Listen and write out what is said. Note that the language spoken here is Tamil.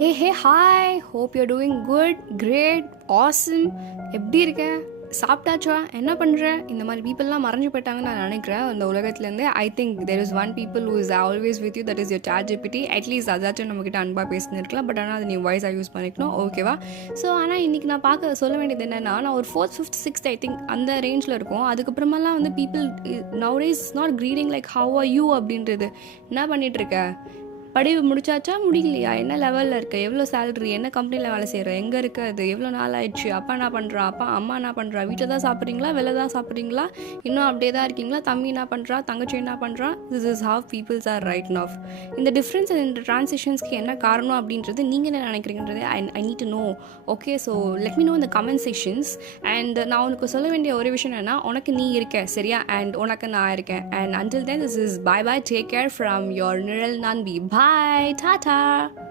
Hey, hi. Hope you're doing good, great, awesome. எப்படி இருக்க? சாப்பிட்டாச்சா? என்ன பண்ணுற? இந்த மாதிரி பீப்புளெலாம் மறைஞ்சு போயிட்டாங்கன்னு நான் நினைக்கிறேன் இந்த உலகத்துலேருந்து. I think there is one people who is always with you, that is your ChatGPT. At least அதாச்சும் நம்மக்கிட்ட அன்பாக பேசினிருக்கலாம். பட் ஆனால் அது நீ வாய்ஸாக யூஸ் பண்ணிக்கணும், ஓகேவா? ஸோ ஆனால் இன்றைக்கி நான் சொல்ல வேண்டியது என்னென்னா, நான் ஒரு 4th 5th 6th I think அந்த ரேஞ்சில் இருக்கும். அதுக்கப்புறமெல்லாம் வந்து people nowadays not greeting like how are you அப்படின்றது. என்ன பண்ணிகிட்ருக்க? படிப்பு முடிச்சாச்சா முடியலையா? என்ன லெவலில் இருக்க? எவ்வளோ சேலரி? என்ன கம்பெனியில் வேலை செய்கிற? எங்கே இருக்க? அது எவ்வளோ நாள் ஆயிடுச்சு? அப்பா என்ன பண்ணுறா? அம்மா என்ன பண்ணுறா? வீட்டில் தான் சாப்பிட்றீங்களா? வெளில தான் சாப்பிட்றீங்களா? இன்னும் அப்படியே தான் இருக்கீங்களா? தம்பி என்ன பண்ணுறா? தங்கச்சி என்ன பண்ணுறா? This is how peoples are right now. இந்த டிஃப்ரென்ஸ் இந்த ட்ரான்சிஷன்ஸ்க்கு என்ன காரணம் அப்படின்றது நீங்கள் என்ன நினைக்கிறீங்கன்றது I need to know. Okay, so let me know இந்த கமெண்ட் செக்ஷன்ஸ். அண்ட் நான் உனக்கு சொல்ல வேண்டிய ஒரு விஷயம் என்னென்னா, உனக்கு நீ இருக்க சரியா, அண்ட் உனக்கு நான் இருக்கேன். And until then this is bye bye, take care from your நிழல் நன்பி. Bye, Tata.